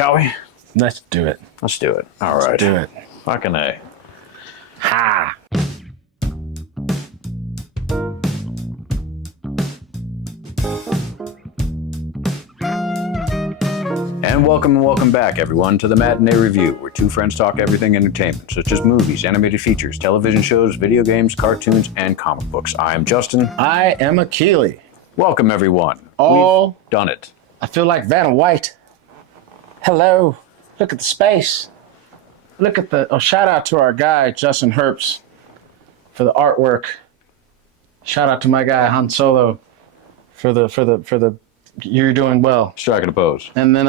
shall we? Let's do it. Let's do it. All Let's right. do it. Fucking A. Ha! And welcome back, everyone, to the Matinee Review, where two friends talk everything entertainment, such as movies, animated features, television shows, video games, cartoons, and comic books. I am Justin. I am Akili. Welcome, everyone. We've done it. I feel like Vanna White. Hello. Look at the space. Look at the... Oh, shout out to our guy, Justin Herbst, for the artwork. Shout out to my guy, Han Solo, for the... You're doing well. Striking a pose. And then,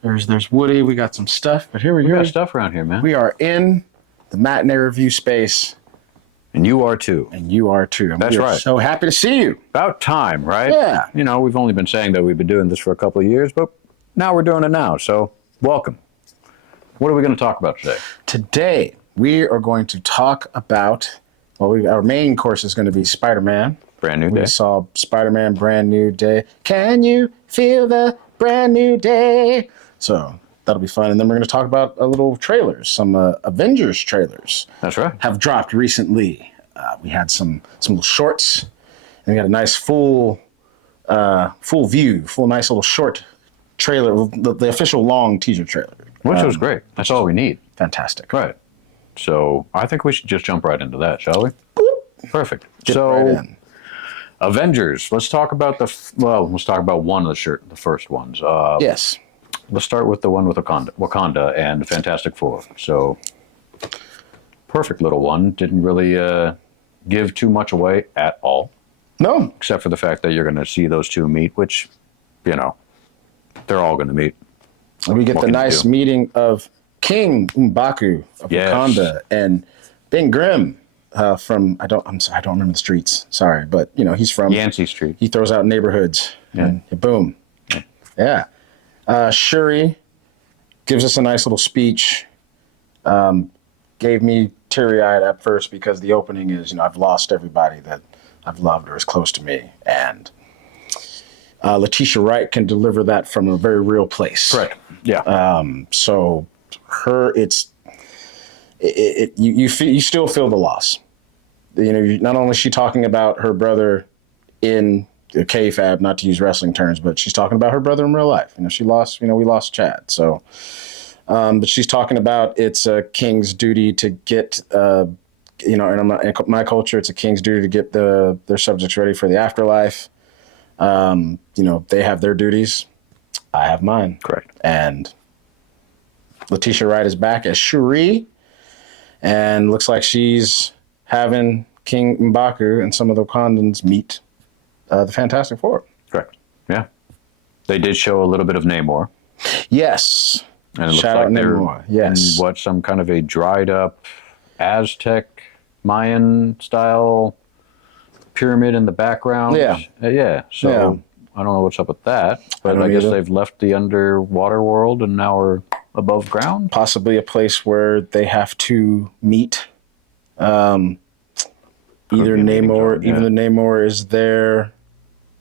there's Woody. We got some stuff, but here we got stuff around here, man. We are in the Matinee Review space. And you are too. And you are too. That's right. So happy to see you. About time, right? Yeah. You know, we've only been saying that we've been doing this for a couple of years, but now we're doing it now. So welcome. What are we going to talk about today? Today, we are going to talk about, our main course is going to be Spider-Man. Brand new day. We saw Spider-Man Brand New Day. Can you feel the brand new day? So that'll be fun. And then we're going to talk about a little trailers. Some Avengers trailers. That's right. Have dropped recently. We had some little shorts. And we got a nice full view, nice little short trailer, the official long teaser trailer. Which was great. That's all we need. Fantastic. Right. So I think we should just jump right into that, shall we? Boop. Perfect. Get right in. Avengers. Let's talk about let's talk about one of the first ones. Yes. Let's start with the one with Wakanda and the Fantastic Four. So, perfect little one. Didn't really give too much away at all. No. Except for the fact that you're going to see those two meet, which, you know, they're all going to meet. And we get the nice meeting of King M'Baku of Wakanda and Ben Grimm from I don't remember the streets. Sorry, but you know he's from Yancey Street. He throws out neighborhoods and boom, yeah. Shuri gives us a nice little speech. Gave me teary-eyed at first because the opening is I've lost everybody that I've loved or is close to me, and Letitia Wright can deliver that from a very real place. Right. Yeah. So you still feel the loss. Not only is she talking about her brother in the kayfabe, not to use wrestling terms, but she's talking about her brother in real life. We lost Chad. So, but she's talking about it's a king's duty to get, and in my culture, it's a king's duty to get their subjects ready for the afterlife. They have their duties. I have mine. Correct. And Letitia Wright is back as Shuri, and looks like she's having King M'Baku and some of the Wakandans meet the Fantastic Four. Correct. Yeah. They did show a little bit of Namor. Yes. And it looks Shout like out they're Namor. Yes. in some kind of a dried up Aztec Mayan style pyramid in the background. Yeah. Yeah. So I don't know what's up with that, but I guess they've left the underwater world and now we're above ground. Possibly a place where they have to meet. Either Namor, even the Namor is there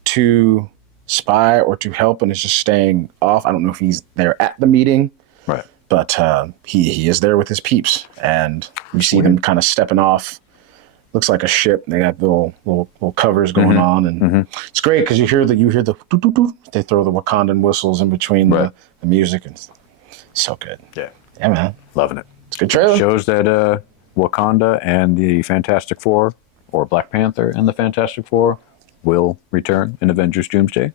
to spy or to help and is just staying off. I don't know if he's there at the meeting, right? But he is there with his peeps, and you see them kind of stepping off. Looks like a ship. They got little covers going on, and it's great because you hear the doo-doo-doo. They throw the Wakandan whistles in between the music, and it's so good. Yeah, man, loving it. It's a good trailer. It shows that Wakanda and the Fantastic Four, or Black Panther and the Fantastic Four, will return in Avengers Doomsday.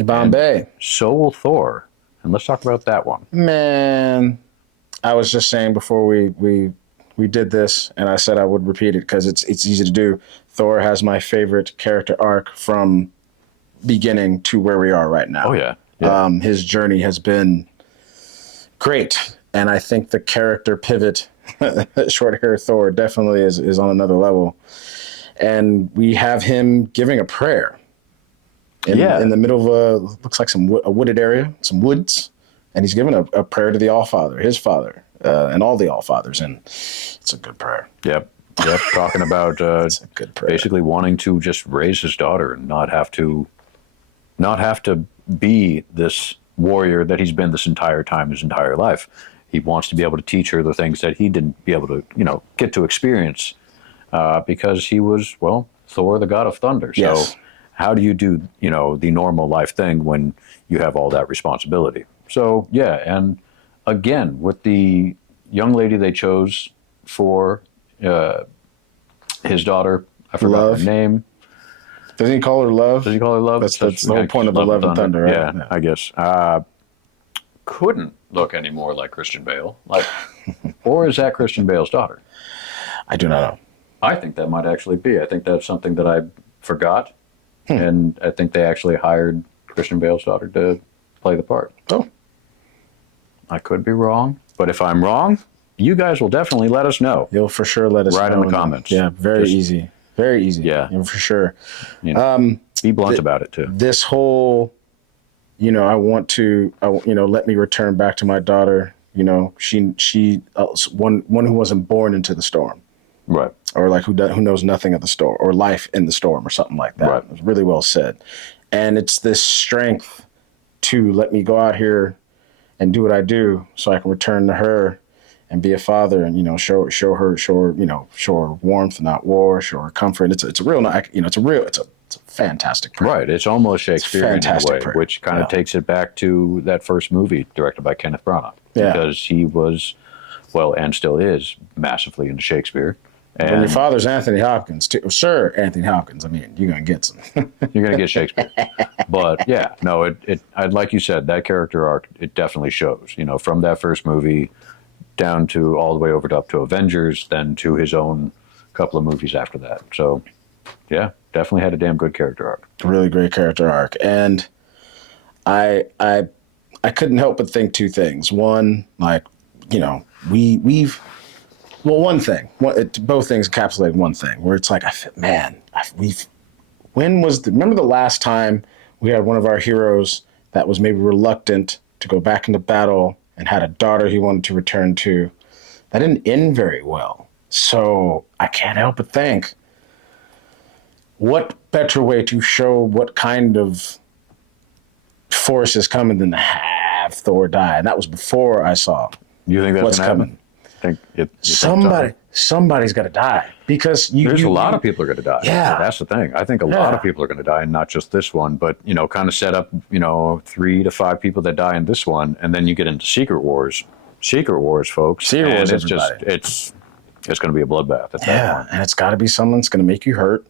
Bombay. So will Thor, and let's talk about that one. Man, I was just saying before we did this, and I said I would repeat it because it's easy to do. Thor has my favorite character arc from beginning to where we are right now. Oh, yeah. His journey has been great, and I think the character pivot, short hair Thor, definitely is on another level. And we have him giving a prayer in the middle of looks like a wooded area, some woods, and he's giving a prayer to the All-Father, his father. And all the All-Fathers, and it's a good prayer. Yep. Talking about it's a good prayer. Basically wanting to just raise his daughter and not have to be this warrior that he's been this entire time, his entire life. He wants to be able to teach her the things that he didn't be able to, get to experience because he was, well, Thor, the god of thunder. Yes. So how do you do, the normal life thing when you have all that responsibility? So, yeah. And again, with the young lady they chose for his daughter, I forgot Love. her name. Doesn't he call her Love? Does he call her Love? That's the whole point of the Love and Thunder, right? Yeah, I guess. Couldn't look any more like Christian Bale. Or is that Christian Bale's daughter? I do not know. I think that might actually be. I think that's something that I forgot. And I think they actually hired Christian Bale's daughter to play the part. Oh. I could be wrong. But if I'm wrong, you guys will definitely let us know. You'll for sure let us know. Right in the comments. Yeah, very easy. Very easy. Yeah. For sure. Be blunt about it, too. This whole, I want to, let me return back to my daughter. She one who wasn't born into the storm. Right. Or like who knows nothing of the storm or life in the storm or something like that. Right. It was really well said. And it's this strength to let me go out here and do what I do so I can return to her and be a father and, show her warmth, not war, show her comfort. It's a fantastic prayer. Right. It's almost Shakespearean in a way, prayer. which kind of takes it back to that first movie directed by Kenneth Branagh. Yeah. Because he was, well, and still is, massively into Shakespeare. And when your father's Anthony Hopkins, too, Sir Anthony Hopkins, you're going to get some. You're going to get Shakespeare. But yeah, no, I'd like you said, that character arc, it definitely shows, from that first movie down to all the way over to up to Avengers, then to his own couple of movies after that. So yeah, definitely had a damn good character arc. Really great character arc. And I couldn't help but think two things. One, one thing. Both things encapsulate one thing. Where it's like, remember the last time we had one of our heroes that was maybe reluctant to go back into battle and had a daughter he wanted to return to? That didn't end very well. So I can't help but think, what better way to show what kind of force is coming than to have Thor die? And that was before I saw You think that's what's coming? Somebody's got to die because there's a lot of people are going to die. Yeah, that's the thing. I think a lot of people are going to die, and not just this one, but kind of set up 3 to 5 people that die in this one, and then you get into Secret Wars, folks. Secret Wars, it's it's going to be a bloodbath at that point. And it's got to be someone that's going to make you hurt.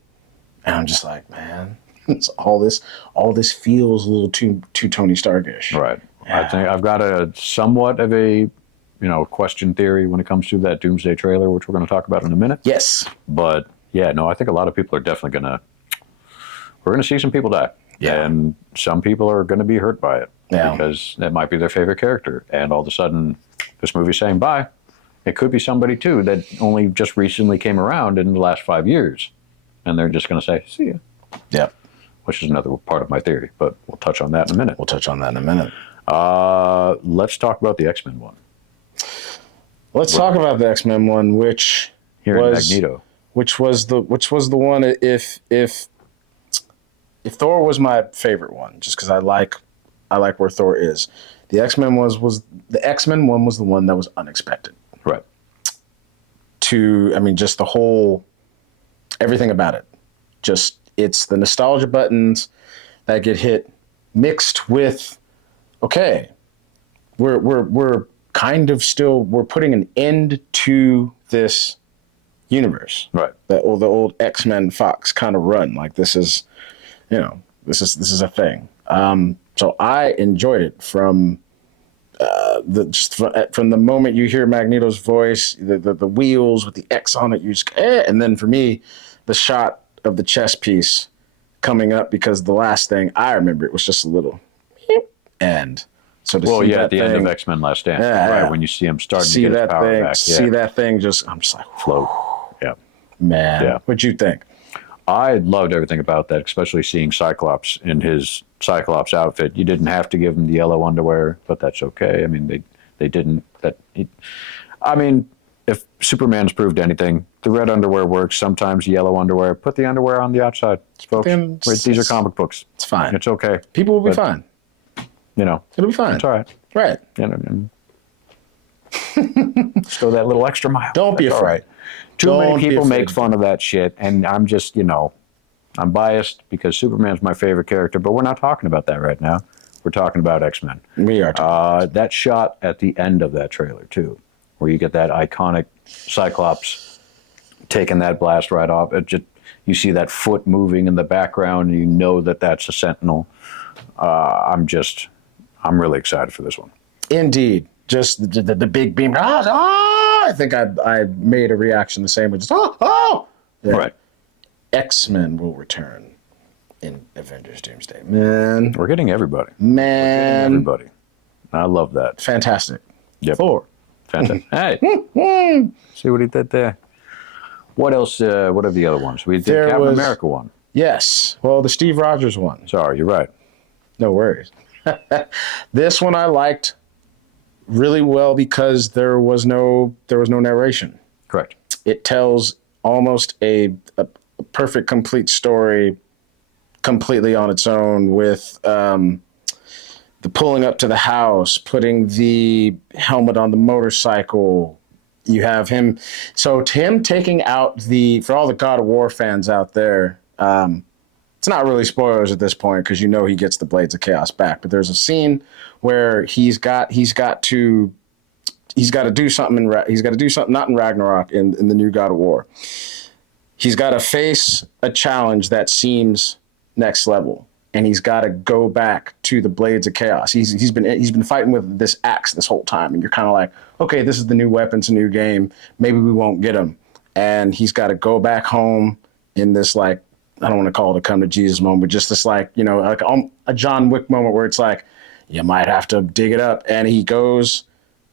And I'm just like, man, it's all this feels a little too Tony Starkish. Right. Yeah. I think I've got a somewhat of a question theory when it comes to that Doomsday trailer, which we're going to talk about in a minute. Yes. But yeah, no, I think a lot of people are definitely we're going to see some people die. Yeah. And some people are going to be hurt by it. Yeah. Because that might be their favorite character. And all of a sudden, this movie's saying bye. It could be somebody too that only just recently came around in the last 5 years. And they're just going to say, see ya. Yep. Which is another part of my theory, but we'll touch on that in a minute. Let's talk about the X-Men one. Let's talk about the X-Men one, which was Magneto. Which was the one if Thor was my favorite one, just because I like where Thor is. The X-Men was the X-Men one was the one that was unexpected. Right. Just the whole everything about it. Just it's the nostalgia buttons that get hit mixed with we're kind of still we're putting an end to this universe. Right. The old X-Men Fox kind of run. Like this is this is a thing. So I enjoyed it from from the moment you hear Magneto's voice, the wheels with the X on it, and then for me, the shot of the chess piece coming up, because the last thing I remember, it was just a little and so to see at the thing, end of X-Men Last Stand, right, when you see him starting to get his power back. See that thing I'm just like, float. Yeah. Man. Yeah. What'd you think? I loved everything about that, especially seeing Cyclops in his Cyclops outfit. You didn't have to give him the yellow underwear, but that's okay. I mean, they didn't. If Superman's proved anything, the red underwear works. Sometimes yellow underwear. Put the underwear on the outside, folks. These are comic books. It's fine. It's okay. People will be fine. It'll be fine. It's all right. Right. Just go that little extra mile. Don't be afraid. Right. Too many people make fun of that shit, and I'm just, I'm biased because Superman's my favorite character, but we're not talking about that right now. We're talking about X-Men. We are talking that shot at the end of that trailer, too, where you get that iconic Cyclops taking that blast right off. You see that foot moving in the background, and you know that that's a Sentinel. I'm really excited for this one. Indeed. Just the big beam. I think I made a reaction the same way. Just, Yeah. Right. X-Men will return in Avengers Doomsday. Man. We're getting everybody. Everybody. I love that. Fantastic. Yep. Thor. Fantastic. Hey. See what he did there? What else? What are the other ones? We did Captain America one. Yes. Well, the Steve Rogers one. Sorry, you're right. No worries. This one I liked really well because there was no narration. Correct. It tells almost a perfect, complete story completely on its own with the pulling up to the house, putting the helmet on the motorcycle. You have him. So Tim taking out for all the God of War fans out there, it's not really spoilers at this point because he gets the Blades of Chaos back. But there's a scene where he's got to do something. He's got to do something not in Ragnarok in the new God of War. He's got to face a challenge that seems next level, and he's got to go back to the Blades of Chaos. He's been fighting with this axe this whole time, and you're kind of like, okay, this is the new weapon, it's a new game. Maybe we won't get him, and he's got to go back home in this like, I don't want to call it a come to Jesus moment, but just this like like a John Wick moment where it's like you might have to dig it up, and he goes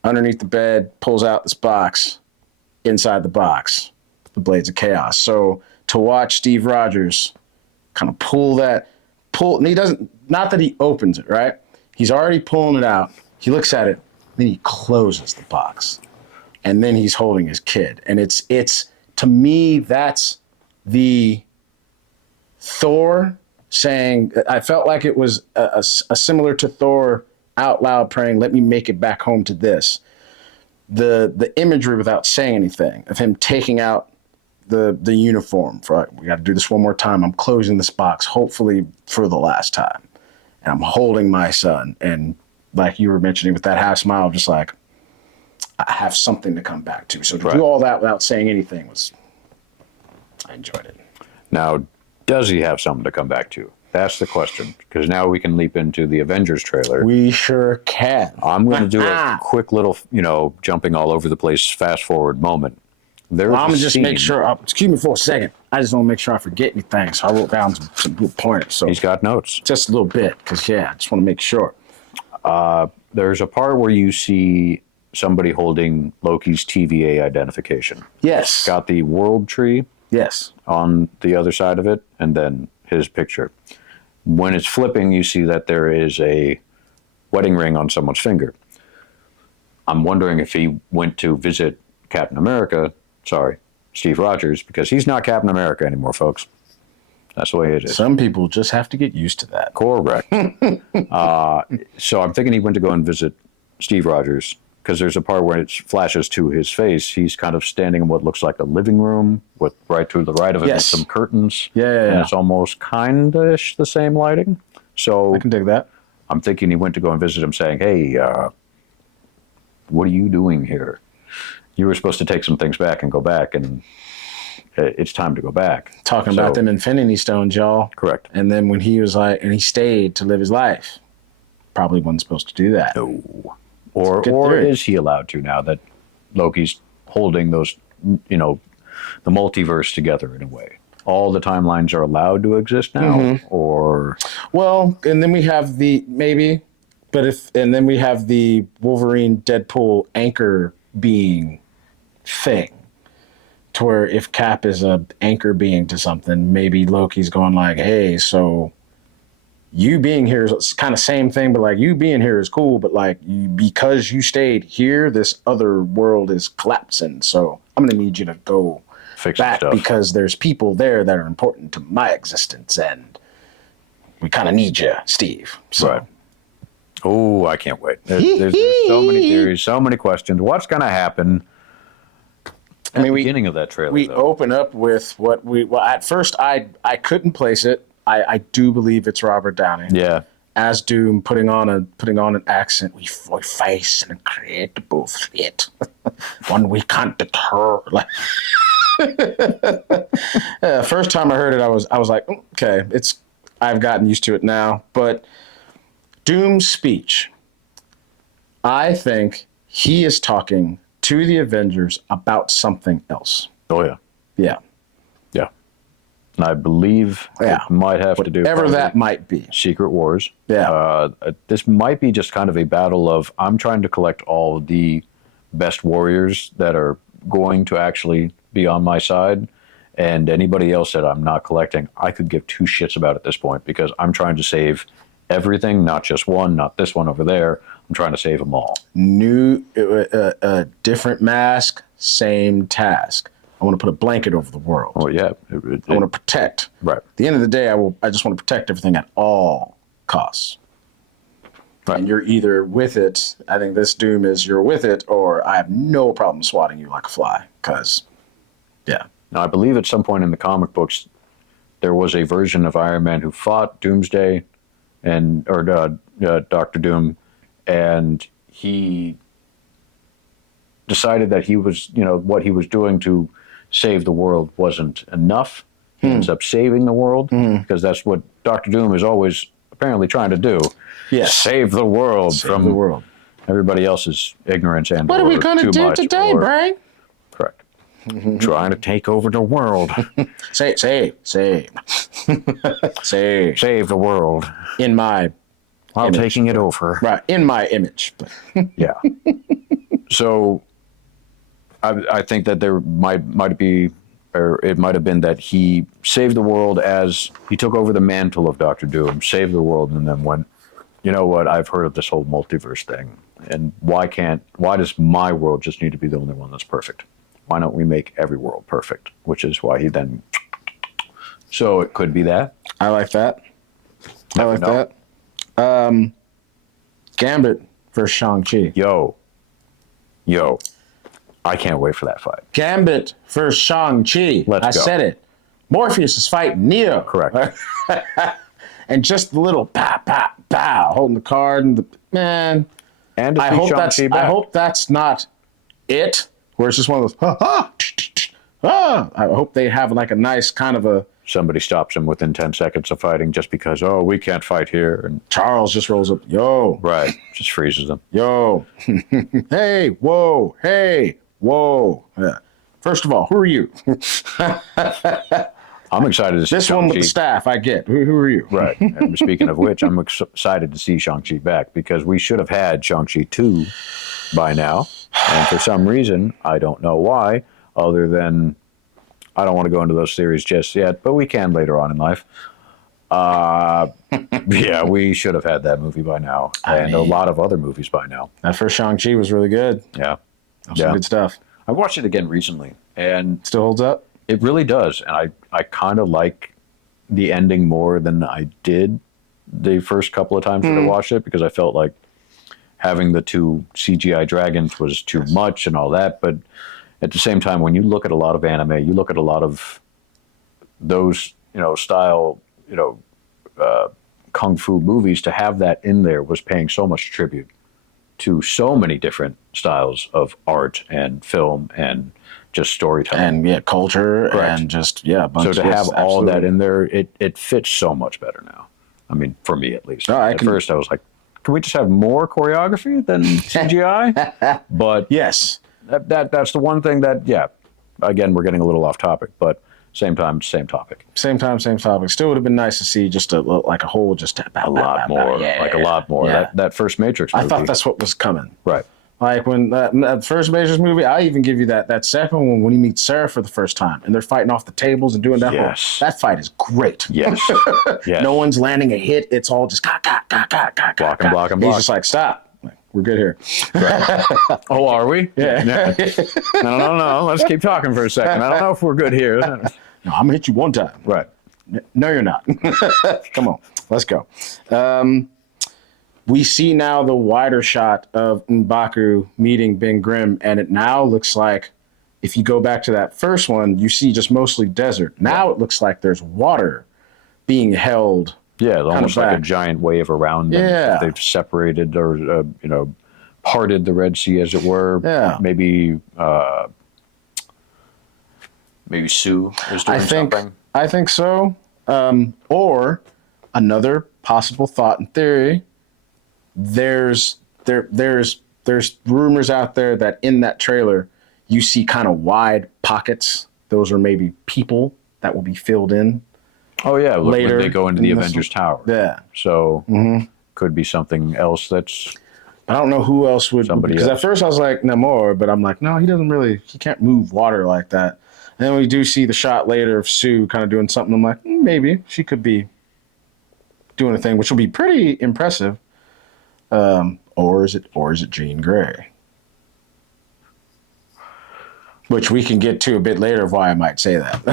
underneath the bed, pulls out this box. Inside the box, the Blades of Chaos. So to watch Steve Rogers kind of pull, and he doesn't, not that he opens it, right? He's already pulling it out. He looks at it, then he closes the box, and then he's holding his kid. And it's to me, that's the Thor saying, I felt like it was a similar to Thor out loud praying, let me make it back home to this. The imagery without saying anything of him taking out the uniform for, we got to do this one more time. I'm closing this box, hopefully for the last time. And I'm holding my son. And like you were mentioning with that half smile, just like, I have something to come back to. So to do all that without saying anything I enjoyed it. Now, does he have something to come back to? That's the question. Because now we can leap into the Avengers trailer. We sure can. I'm going to do a quick little, jumping all over the place, fast forward moment. I'm going to just make sure, excuse me for a second. I just want to make sure I forget anything. So I wrote down some good pointers. So he's got notes. Just a little bit, because, I just want to make sure. There's a part where you see somebody holding Loki's TVA identification. Yes. It's got the world tree. Yes. On the other side of it, and then his picture. When it's flipping, you see that there is a wedding ring on someone's finger. I'm wondering if he went to visit Steve Rogers, because he's not Captain America anymore, folks. That's the way it is. Some people just have to get used to that. Correct. So I'm thinking he went to go and visit Steve Rogers, because there's a part where it flashes to his face. He's kind of standing in what looks like a living room with right to the right of it with some curtains. Yeah. And it's almost kind-ish the same lighting. So I can dig that. I'm thinking he went to go and visit him saying, hey, what are you doing here? You were supposed to take some things back and go back, and it's time to go back. Talking about them Infinity Stones, y'all. Correct. And then when he was like, and he stayed to live his life, probably wasn't supposed to do that. No. Or is he allowed to now that Loki's holding those, the multiverse together in a way? All the timelines are allowed to exist now, or? Well, and then we have then we have the Wolverine Deadpool anchor being thing, to where if Cap is a anchor being to something, maybe Loki's going like, hey, so you being here is kind of same thing, but like you being here is cool, but like because you stayed here, this other world is collapsing. So I'm going to need you to go fix back stuff, because there's people there that are important to my existence, and we kind of need you, Steve. So. Right. Oh, I can't wait. There's so many theories, so many questions. What's going to happen? I mean, beginning of that trailer, we open up with what well, at first I couldn't place it. I do believe it's Robert Downey. Yeah. As Doom putting on an accent. We face an incredible threat. One we can't deter. Like, first time I heard it, I was like, okay, I've gotten used to it now. But Doom's speech, I think he is talking to the Avengers about something else. Oh, yeah. Yeah. Yeah. And I believe it might have to do whatever that might be. Secret Wars. Yeah. This might be just kind of a battle of I'm trying to collect all the best warriors that are going to actually be on my side. And anybody else that I'm not collecting, I could give two shits about at this point because I'm trying to save everything, not just one, not this one over there. I'm trying to save them all. Different mask, same task. I want to put a blanket over the world. Oh yeah, I want to protect. Right. At the end of the day, I just want to protect everything at all costs. Right. And you're either with it. I think this Doom is you're with it, or I have no problem swatting you like a fly. Because, yeah. Now I believe at some point in the comic books, there was a version of Iron Man who fought Doomsday, or Doctor Doom, and he decided that he was, what he was doing to save the world wasn't enough. He ends up saving the world because that's what Doctor Doom is always apparently trying to do. Yes. Save the world from the world. Everybody else's ignorance and what are we going to do today, Brian? Correct. Trying to take over the world. Save. Save the world. In my While image. Taking it over. Right. In my image. Yeah. So I think that there might be, or it might have been that he saved the world as he took over the mantle of Doctor Doom, saved the world, and then went, you know what, I've heard of this whole multiverse thing, and why does my world just need to be the only one that's perfect? Why don't we make every world perfect? Which is why he then, so it could be that. I like that. Gambit versus Shang-Chi. Yo. I can't wait for that fight. Gambit versus Shang-Chi. Let's go. I said it. Morpheus is fighting Neo. Correct. And just the little pow, pow, pow, holding the card and man. And I hope that's not it. Where it's just one of those, I hope they have like a nice kind of a. Somebody stops him within 10 seconds of fighting just because, we can't fight here. And Charles just rolls up, yo. Right, just freezes them. Yo. Hey, whoa, Yeah. First of all, who are you? I'm excited to see this one with the staff, I get. Who are you? Right. And speaking of which, I'm excited to see Shang-Chi back because we should have had Shang-Chi 2 by now. And for some reason, I don't know why, other than I don't want to go into those theories just yet, but we can later on in life. Yeah, we should have had that movie by now, and a lot of other movies by now. That first Shang-Chi was really good. Yeah. Some good stuff. I watched it again recently, and still holds up? It really does, and I kind of like the ending more than I did the first couple of times that I watched it, because I felt like having the two CGI dragons was too much and all that, but at the same time, when you look at a lot of anime, you look at a lot of those, style, kung fu movies, to have that in there was paying so much tribute to so many different styles of art and film and just storytelling. And culture. Correct. And just, a bunch so to have all that in there, it fits so much better now. I mean, for me at least. At first I was like, can we just have more choreography than CGI? But yes. That's the one thing that, again, we're getting a little off topic, but same time, same topic. Same time, same topic. Still would have been nice to see just a whole, just a lot more. Yeah. That first Matrix movie. I thought that's what was coming. Right. Like when that first Matrix movie, I even give you that second one when he meets Sarah for the first time and they're fighting off the tables and doing that. Yes. That fight is great. Yes. Yes. No one's landing a hit. It's all just block. He's just like, stop. We're good here. Right. Oh, are we? Yeah. No. Let's keep talking for a second. I don't know if we're good here. No, I'm gonna hit you one time. Right. No, you're not. Come on, let's go. we see now the wider shot of M'Baku meeting Ben Grimm, and it now looks like, if you go back to that first one, you see just mostly desert. Now it looks like there's water being held. Yeah, it's almost like a back. giant wave around them. Yeah. They've separated or, parted the Red Sea, as it were. Yeah. Maybe Sue is doing something. I think so. Or another possible thought and theory. There's rumors out there that in that trailer you see kind of wide pockets. Those are maybe people that will be filled in. Oh yeah, later when they go into the Avengers Tower. Yeah. So could be something else that's. I don't know who else would. Somebody because else. at first I was like Namor, but I'm like, no, he can't move water like that. And then we do see the shot later of Sue kind of doing something. I'm like, maybe she could be doing a thing, which will be pretty impressive. Or is it Jean Grey? Which we can get to a bit later of why I might say that.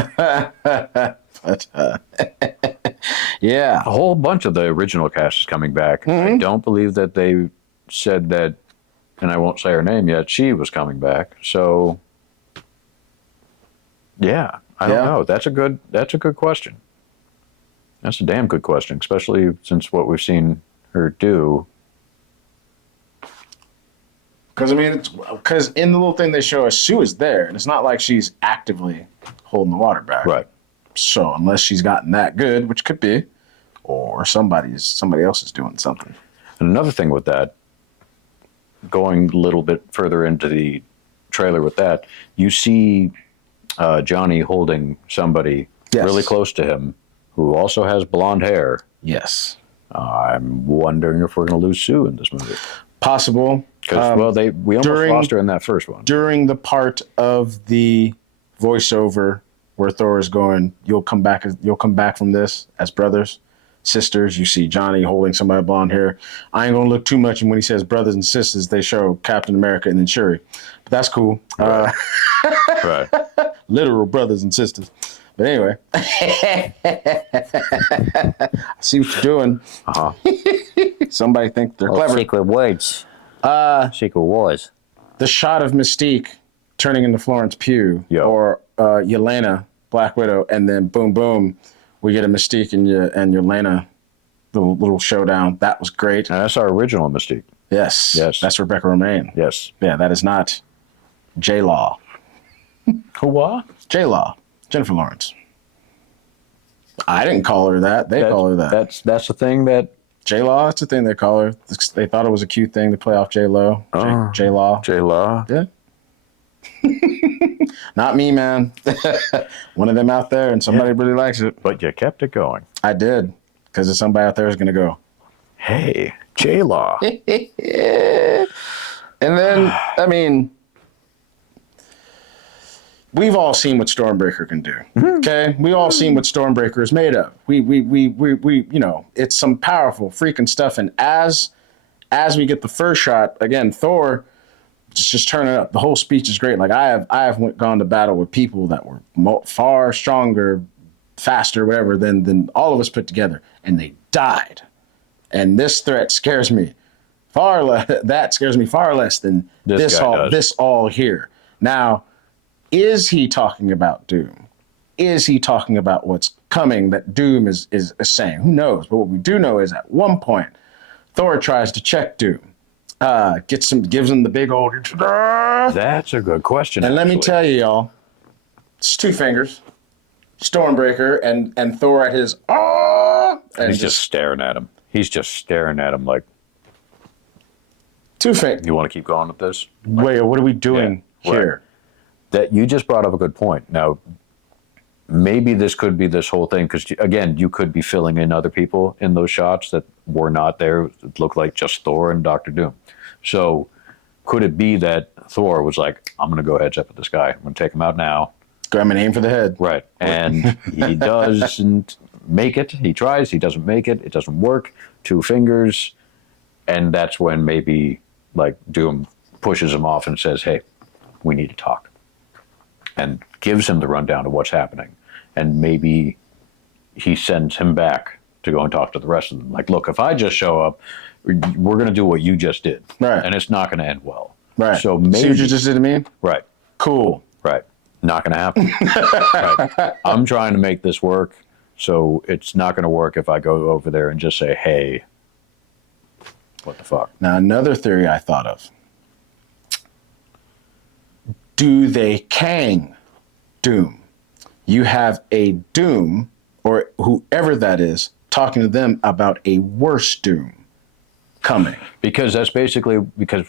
But yeah. A whole bunch of the original cast is coming back. I don't believe that they said that, and I won't say her name yet, she was coming back. So yeah, I don't know. That's a good question. That's a damn good question, especially since what we've seen her do. Because in the little thing they show us, Sue is there, and it's not like she's actively holding the water back. Right. So unless she's gotten that good, which could be, or somebody else is doing something. And another thing with that, going a little bit further into the trailer with that, you see Johnny holding somebody really close to him who also has blonde hair. Yes. I'm wondering if we're going to lose Sue in this movie. Possible. Because, we almost lost her in that first one. During the part of the voiceover where Thor is going, you'll come back from this as brothers, sisters. You see Johnny holding somebody with blonde hair. I ain't going to look too much. And when he says brothers and sisters, they show Captain America and then Shuri. But that's cool. Right. Right. Literal brothers and sisters. But anyway, I see what you're doing. Uh-huh. Somebody think they're clever. Secret words. Secret wars. The shot of Mystique turning into Florence Pugh or Yelena, Black Widow, and then boom, boom, we get a Mystique and Yelena little showdown. That was great. And that's our original Mystique. Yes. Yes. That's Rebecca Romaine. Yes. Yeah, that is not J-Law. Who? J-Law. Jennifer Lawrence. I didn't call her that. They call her that. That's the thing that... J-Law, that's the thing they call her. They thought it was a cute thing to play off J-Lo. J-Law. J-Law. Yeah. Not me, man. One of them out there, and somebody really likes it. But you kept it going. I did, because somebody out there is going to go, hey, J-Law. And then, we've all seen what Stormbreaker can do. Okay, we all seen what Stormbreaker is made of. We it's some powerful freaking stuff. And as we get the first shot again, Thor just turning up. The whole speech is great. Like I have gone to battle with people that were far stronger, faster, whatever than all of us put together, and they died. And this threat scares me far less. That scares me far less than this all here. Now, is he talking about Doom? Is he talking about what's coming that Doom is saying? Who knows? But what we do know is at one point, Thor tries to check Doom. Gives him the big old... That's a good question. And let me tell you, y'all, it's two fingers, Stormbreaker, and Thor at his... And he's just staring at him. He's just staring at him like... Two fingers. You want to keep going with this? Wait, what are we doing here? Right. That you just brought up a good point. Now, maybe this could be this whole thing, because, again, you could be filling in other people in those shots that were not there. It looked like just Thor and Doctor Doom. So could it be that Thor was like, I'm going to go heads up with this guy. I'm going to take him out now. I'm going to aim for the head. Right. And he doesn't make it. He tries. He doesn't make it. It doesn't work. Two fingers. And that's when maybe, like, Doom pushes him off and says, hey, we need to talk. And gives him the rundown of what's happening. And maybe he sends him back to go and talk to the rest of them. Like, look, if I just show up, we're going to do what you just did. Right. And it's not going to end well. Right. So See maybe. what you just did to me? Right. Cool. Right. Not going to happen. Right. I'm trying to make this work. So it's not going to work if I go over there and just say, hey, what the fuck? Now, another theory I thought of. Do they Kang Doom? You have a Doom, or whoever that is, talking to them about a worse Doom coming. Because that's basically because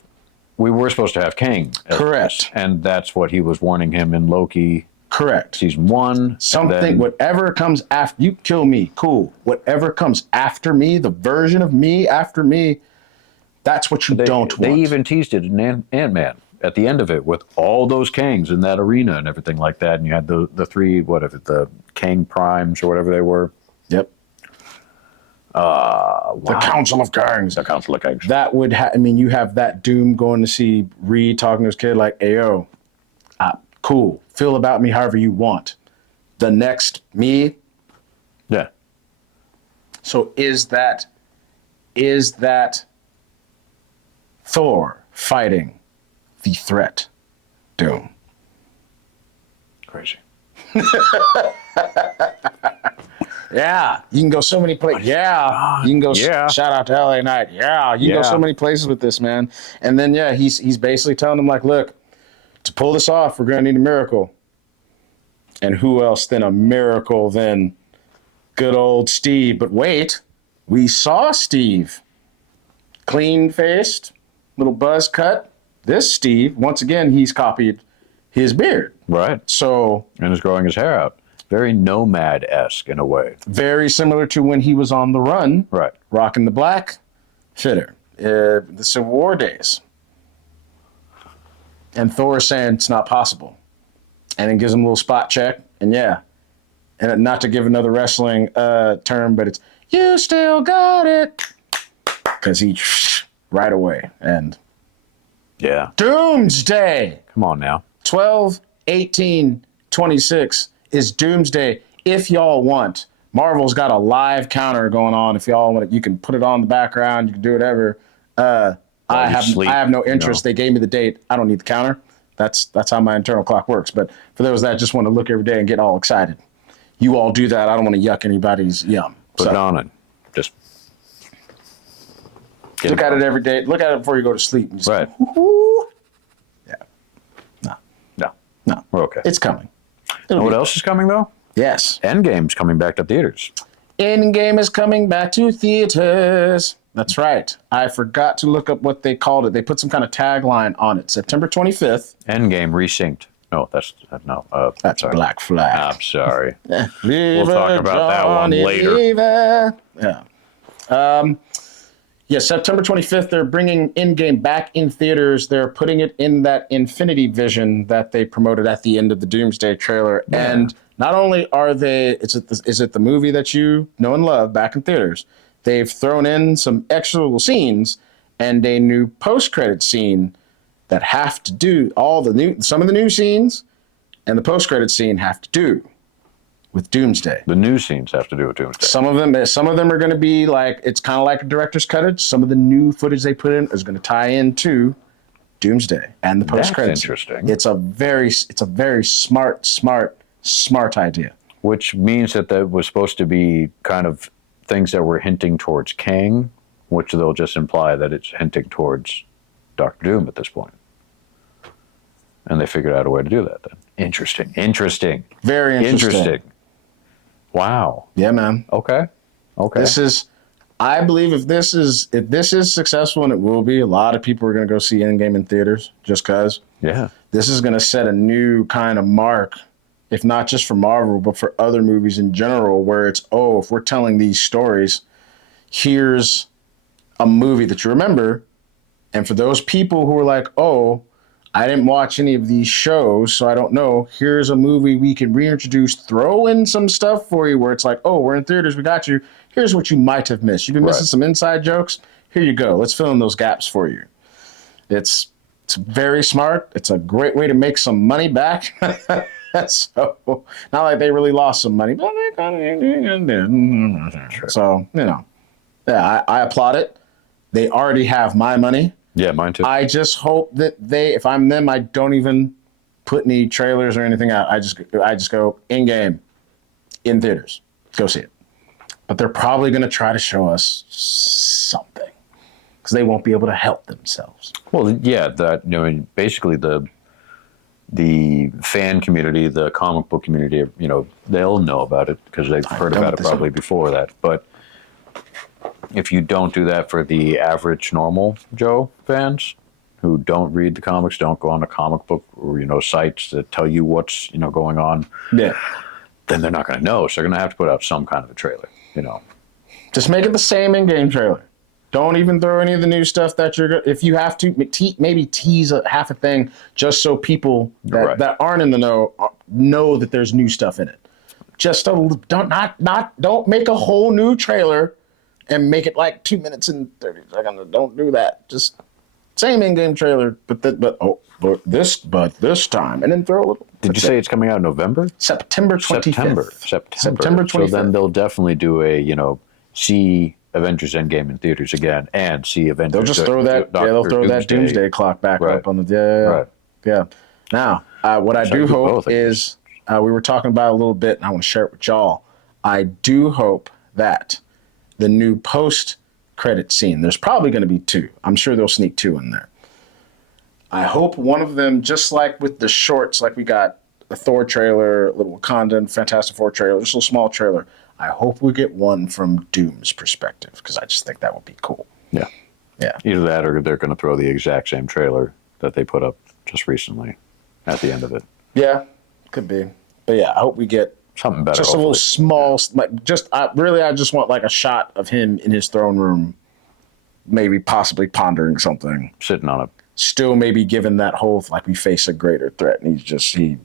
we were supposed to have Kang. Correct. And that's what he was warning him in Loki. Correct. Season 1. Something, whatever comes after, you kill me, cool. Whatever comes after me, the version of me after me, that's what you don't want. They even teased it in Ant-Man at the end of it with all those Kangs in that arena and everything like that. And you had the three, the Kang Primes or whatever they were. Yep. Wow. The Council of Kangs. The Council of Kangs. That would you have that Doom going to see Reed talking to his kid like, "Ayo, cool. Feel about me however you want." The next me. Yeah. So is that Thor fighting the threat, Doom? Crazy. Yeah, you can go so many places. Yeah, you can go. Yeah. Shout out to LA Knight. Yeah, you can go so many places with this, man. And then he's basically telling them like, look, to pull this off, we're gonna need a miracle. And who else than a miracle than good old Steve? But wait, we saw Steve, clean-faced, little buzz cut. This Steve, once again, he's copied his beard. Right. So and is growing his hair out. Very Nomad-esque in a way. very similar to when he was on the run. Right. Rocking the black fitter. The Civil War days. And Thor is saying it's not possible. And then gives him a little spot check. And and not to give another wrestling term, but it's, you still got it. Because he, right away. And Yeah. Doomsday. Come on now. 12/18/26 is Doomsday. If y'all want, Marvel's got a live counter going on. If y'all want it, you can put it on the background. You can do whatever. I have no interest. They gave me the date. I don't need the counter. That's how my internal clock works. But for those that just want to look every day and get all excited, you all do that. I don't want to yuck anybody's yum. Put it on and just look at it every day. Look at it before you go to sleep. And just right. Go, yeah. No. We're okay. It's coming. And what else is coming though? Yes. Endgame's coming back to theaters. Endgame is coming back to theaters. That's right. I forgot to look up what they called it. They put some kind of tagline on it. September 25th. Endgame resynced. No, that's no. That's sorry. Black Flag. I'm sorry. We'll talk about that one later. Yeah. September 25th, they're bringing Endgame back in theaters. They're putting it in that Infinity Vision that they promoted at the end of the Doomsday trailer. Yeah. And not only are they, is it the movie that you know and love back in theaters, they've thrown in some extra little scenes and a new post-credit scene that have to do some of the new scenes and the post-credit scene have to do with Doomsday. The new scenes have to do with Doomsday. Some of them are going to be like, it's kind of like a director's cut. Some of the new footage they put in is going to tie into Doomsday and the post-credits. That's interesting. It's a very smart idea. Which means that was supposed to be kind of things that were hinting towards Kang, which they'll just imply that it's hinting towards Doctor Doom at this point. And they figured out a way to do that then. Interesting. Very interesting. Wow. Yeah, man. Okay. I believe if this is successful, and it will be, a lot of people are going to go see Endgame in theaters just because. Yeah. This is going to set a new kind of mark, if not just for Marvel, but for other movies in general, where it's, if we're telling these stories, here's a movie that you remember. And for those people who are like, I didn't watch any of these shows, so I don't know. Here's a movie we can reintroduce, throw in some stuff for you where it's like, we're in theaters, we got you. Here's what you might have missed. You've been missing some inside jokes. Here you go. Let's fill in those gaps for you. It's very smart. It's a great way to make some money back. So, not like they really lost some money, but they kind of. So, I applaud it. They already have my money. Yeah, mine too. I just hope that if I'm them, I don't even put any trailers or anything out. I just go in game, in theaters, go see it. But they're probably going to try to show us something because they won't be able to help themselves. Well, yeah, that basically the fan community, the comic book community, they'll know about it because they've heard about it probably before that. But if you don't do that for the average normal Joe fans who don't read the comics, don't go on the comic book or sites that tell you what's going on, Yeah, then they're not going to know. So they're going to have to put out some kind of a trailer. just make it the same in-game trailer. Don't even throw any of the new stuff that if you have to, maybe tease half a thing just so people that aren't in the know that there's new stuff in it. Just don't make a whole new trailer and make it like 2 minutes and 30 seconds. Don't do that. Just same in-game trailer, but this time, and then throw a little. Did you say it's coming out in November? September 25th. September 25th. So then they'll definitely do a see Avengers Endgame in theaters again and see Avengers. They'll just throw that. They'll throw that Doomsday clock back up on the. Yeah. Now, what I do hope is we were talking about it a little bit, and I want to share it with y'all. I do hope that the new post-credit scene. There's probably going to be 2. I'm sure they'll sneak 2 in there. I hope one of them, just like with the shorts, like we got a Thor trailer, a little Wakanda and Fantastic Four trailer, just a little small trailer. I hope we get one from Doom's perspective because I just think that would be cool. Yeah. Either that or they're going to throw the exact same trailer that they put up just recently at the end of it. Yeah, could be. But yeah, I hope we get something better. Just hopefully. A little small, I just want like a shot of him in his throne room, maybe possibly pondering something, sitting on it. Still, maybe given that whole like we face a greater threat, and he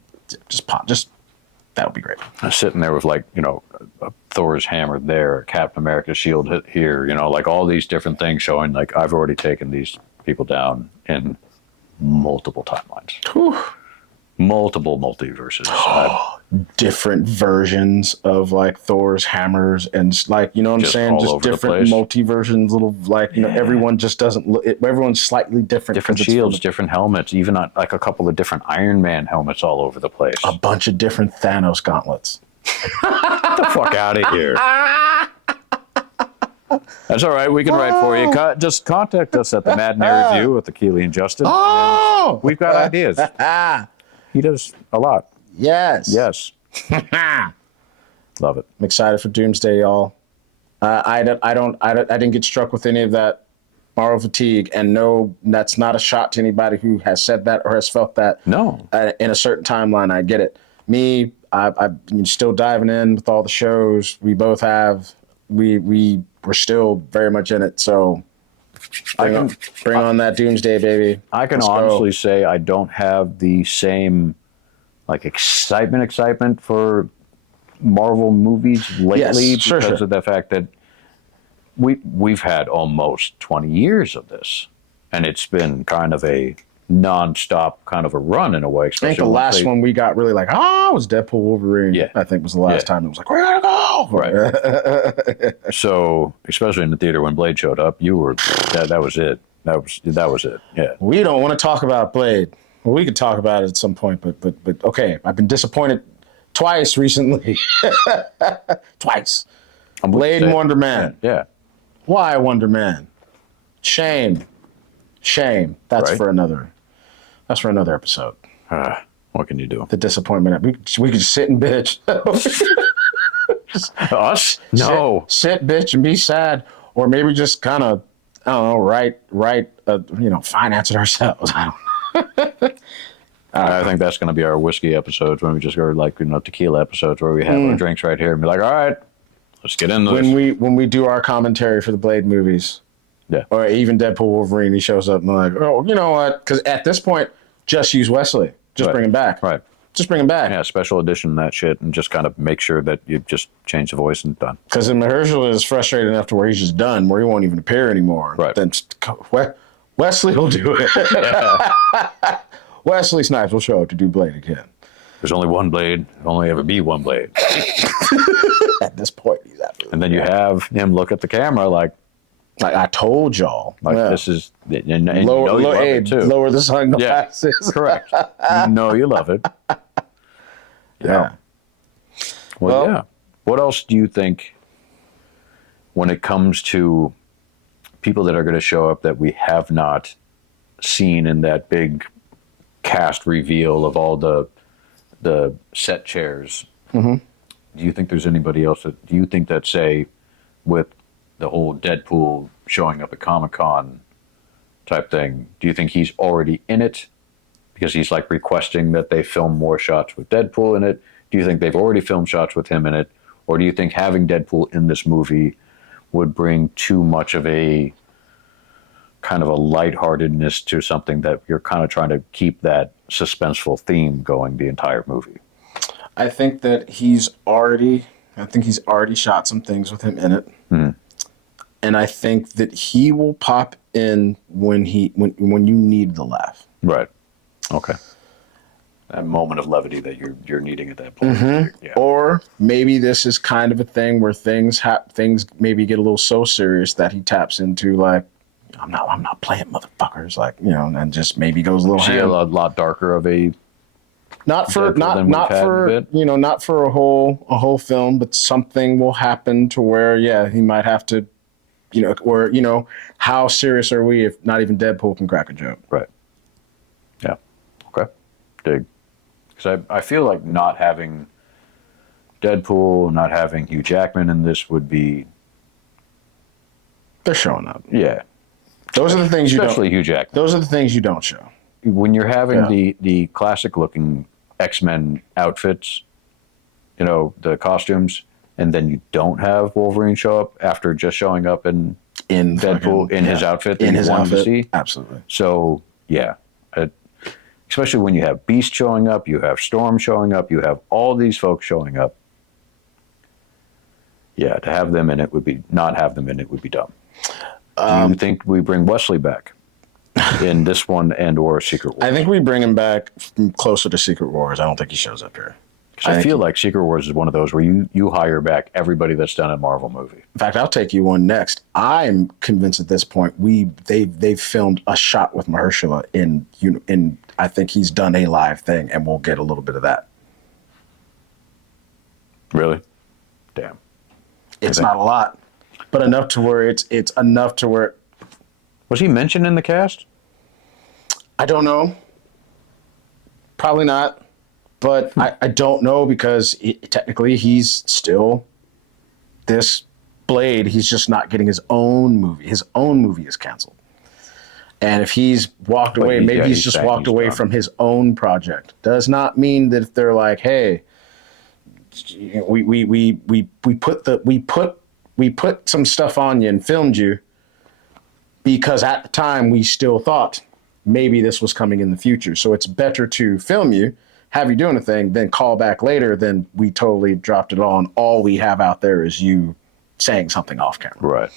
that would be great. Sitting there with Thor's hammer there, Captain America's shield here, like all these different things showing like I've already taken these people down in multiple timelines. Whew. Multiple multiverses. Different versions of like Thor's hammers and what I'm saying? Just different multi-versions, everyone just doesn't look, everyone's slightly different. Different shields, different helmets, even like a couple of different Iron Man helmets all over the place. A bunch of different Thanos gauntlets. Get the fuck out of here. That's all right. We can write for you. Just contact us at the Matinee Review with Akili and Justin. Oh! We've got ideas. He does a lot. Yes. Love it. I'm excited for Doomsday, y'all. I didn't get struck with any of that Marvel fatigue, and no, that's not a shot to anybody who has said that or has felt that. No. In a certain timeline, I get it. Me, I'm still diving in with all the shows. We both have. We're still very much in it. So bring on that Doomsday, baby. I can honestly say I don't have the same excitement for Marvel movies lately because of the fact that we've had almost 20 years of this, and it's been kind of a non-stop kind of a run in a way. I think the last one we got really was Deadpool Wolverine. Yeah. I think was the last time it was like, we're gonna go. Right. So especially in the theater when Blade showed up, you were that was it. That was it. Yeah. We don't want to talk about Blade. Well, we could talk about it at some point, but okay. I've been disappointed twice recently. Twice. Blade and Wonder Man. Yeah. Why Wonder Man? Shame. That's for another episode. What can you do? The disappointment. We could sit and bitch. Us? No. Sit, bitch, and be sad, or maybe just kind of, I don't know, finance it ourselves. I don't know. I think that's going to be our whiskey episodes when we just go tequila episodes where we have our drinks right here and be like, all right, let's get into this. When we do our commentary for the Blade movies, or even Deadpool Wolverine, he shows up and I'm like, oh, you know what? Because at this point, just use Wesley. Just bring him back. Right. Just bring him back. Yeah, special edition that shit, and just kind of make sure that you just change the voice and done. Because Mahershala is frustrated enough to where he's just done, where he won't even appear anymore. Right. Then Wesley will do it. Wesley Snipes will show up to do Blade again. There's only one Blade. There'll only ever be one Blade. At this point, he's absolutely. And then you have him look at the camera like, Like I told y'all. Like Yeah. this is, and Lower, you love it too. lower the sunglasses. Correct. You love it. Yeah. Well, Well- yeah. What else do you think when it comes to people that are going to show up that we have not seen in that big cast reveal of all the set chairs? Mm-hmm. Do you think there's anybody else that, do you think that, say, with the whole Deadpool showing up at Comic-Con type thing, do you think he's already in it because he's like requesting that they film more shots with Deadpool in it? Do you think they've already filmed shots with him in it? Or do you think having Deadpool in this movie would bring too much of a kind of a lightheartedness to something that you're kind of trying to keep that suspenseful theme going the entire movie? I think that he's already shot some things with him in it. Hmm. And I think that he will pop in when you need the laugh. Right. Okay. That moment of levity that you're needing at that point. Mm-hmm. Yeah. Or maybe this is kind of a thing where things maybe get a little so serious that he taps into like, I'm not playing motherfuckers, like, you know, and just maybe goes a little See a lot darker of a not for than we've had in a bit? you know, not for a whole film, but something will happen to where he might have to, you know, or you know, how serious are we if not even Deadpool can crack a joke? right. Yeah. Okay. Dig. Because I feel like not having Deadpool, not having Hugh Jackman in this would be, They're showing up. yeah. Those are the things you don't. Especially Hugh Jackman. Those are the things you don't show. When you're having Yeah. the classic looking X-Men outfits, you know, the costumes, and then you don't have Wolverine show up after just showing up in Deadpool in his outfit that in you his wanted to outfit, see. absolutely. So yeah, especially when you have Beast showing up, you have Storm showing up, you have all these folks showing up. Yeah, to have them in it would be, not have them in it would be dumb. Do you think we bring Wesley back in this one and or Secret Wars? I think we bring him back closer to Secret Wars. I don't think he shows up here. 'Cause I feel like Secret Wars is one of those where you hire back everybody that's done a Marvel movie. In fact, I'll take you one next. I'm convinced at this point they've filmed a shot with Mahershala in I think he's done a live thing, and we'll get a little bit of that. Really? Damn. It's not a lot, but enough to where it's enough to where Was he mentioned in the cast? I don't know. Probably not, but I don't know because technically he's still this Blade. He's just not getting his own movie. His own movie is canceled. And if he's walked away, maybe he's just walked away from his own project. Does not mean that if they're like, hey, we put some stuff on you and filmed you because at the time we still thought maybe this was coming in the future. So it's better to film you, have you doing a thing, then call back later than we totally dropped it all and all we have out there is you saying something off camera. Right.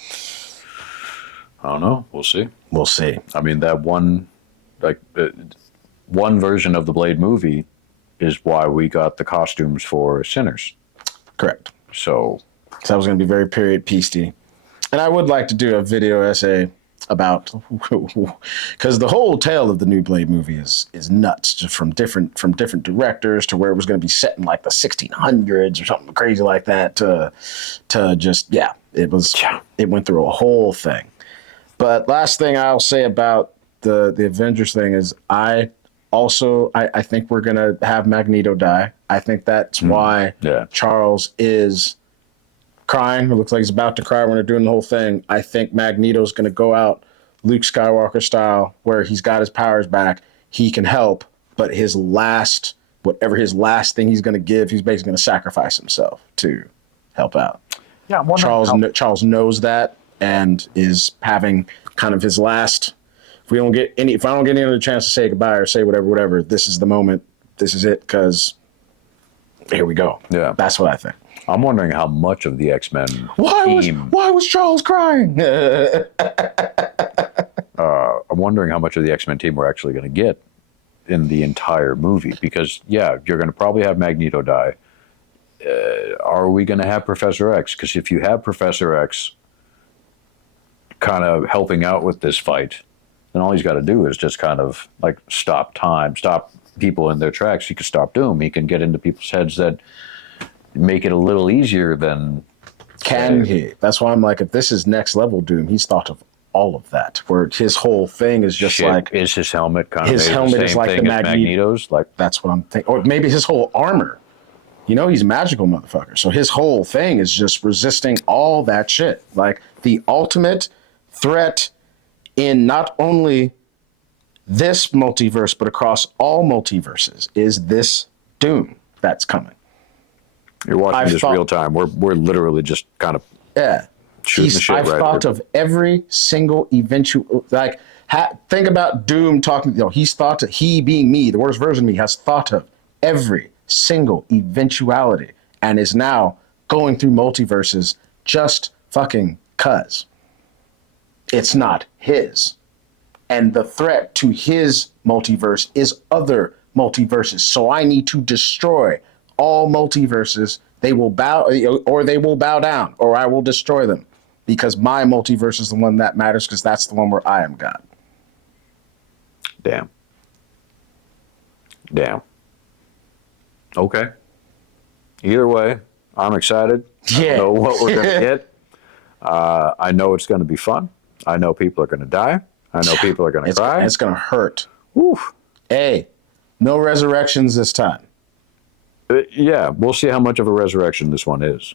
I don't know. We'll see. We'll see. I mean, that one version of the Blade movie is why we got the costumes for Sinners. Correct. So that was going to be very period piecey. And I would like to do a video essay about, because the whole tale of the new Blade movie is nuts, just from different directors to where it was going to be set in like the 1600s or something crazy like that to just, it went through a whole thing. But last thing I'll say about the Avengers thing is I think we're going to have Magneto die. I think that's why Charles is crying. It looks like he's about to cry when they're doing the whole thing. I think Magneto's going to go out Luke Skywalker style, where he's got his powers back. He can help, but whatever his last thing he's going to give, he's basically going to sacrifice himself to help out. yeah, Charles knows that and is having kind of his last. If I don't get any other chance to say goodbye or say whatever, this is the moment. This is it, because here we go. Yeah, that's what I think. I'm wondering how much of the X-Men why was Charles crying? I'm wondering how much of the X-Men team we're actually going to get in the entire movie, because you're going to probably have Magneto die. Are we going to have Professor X? Because if you have Professor X, kind of helping out with this fight, then all he's got to do is just kind of like stop time, stop people in their tracks. He can stop Doom. He can get into people's heads that make it a little easier than. Can he? That's why I'm like, if this is next level Doom, he's thought of all of that. Where his whole thing is just like, is his helmet kind his of helmet the is same like thing the as Magneto's? Like, that's what I'm thinking. Or maybe his whole armor. You know, he's a magical motherfucker. So his whole thing is just resisting all that shit. Like the ultimate threat in not only this multiverse, but across all multiverses is this Doom that's coming. you're watching this real time. We're literally just kind of shooting the shit I've right thought here. of every single eventual, like, think about Doom talking, he's thought, he being me, the worst version of me, has thought of every single eventuality and is now going through multiverses just fucking cuz. It's not his. And the threat to his multiverse is other multiverses. So I need to destroy all multiverses. They will bow, or they will bow down, or I will destroy them. Because my multiverse is the one that matters, because that's the one where I am God. Damn. Okay. Either way, I'm excited. Yeah. I don't know what we're going to get. I know it's going to be fun. I know people are going to die. I know people are going to cry. It's going to hurt. Oof. Hey, no resurrections this time. Yeah, we'll see how much of a resurrection this one is.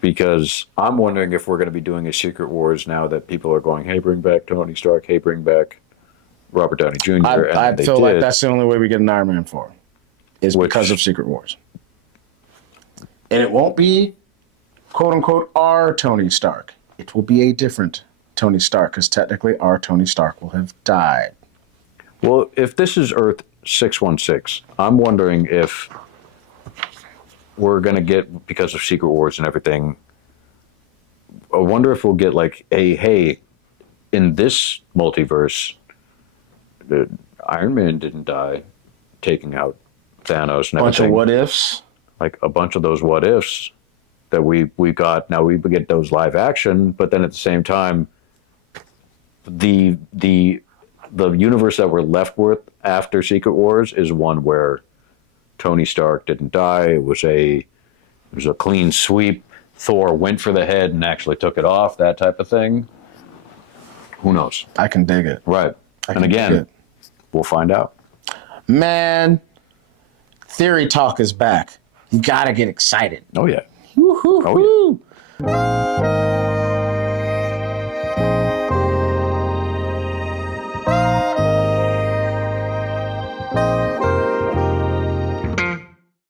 Because I'm wondering if we're going to be doing a Secret Wars now that people are going, hey, bring back Tony Stark, hey, bring back Robert Downey Jr. I feel like that's the only way we get an Iron Man 4 is because of Secret Wars. And it won't be, quote unquote, our Tony Stark. It will be a different Tony Stark, because technically our Tony Stark will have died. Well, if this is Earth 616, I'm wondering if we're going to get, because of Secret Wars and everything, I wonder if we'll get like hey, in this multiverse, Iron Man didn't die taking out Thanos and everything. Bunch of what ifs. Like a bunch of those what ifs that we got. Now we get those live action, but then at the same time, the universe that we're left with after Secret Wars is one where Tony Stark didn't die. It was a clean sweep. Thor went for the head and actually took it off. That type of thing. Who knows? I can dig it. Right. And again, we'll find out. Man, theory talk is back. You gotta get excited. Oh yeah. Woo-hoo-hoo. Oh yeah.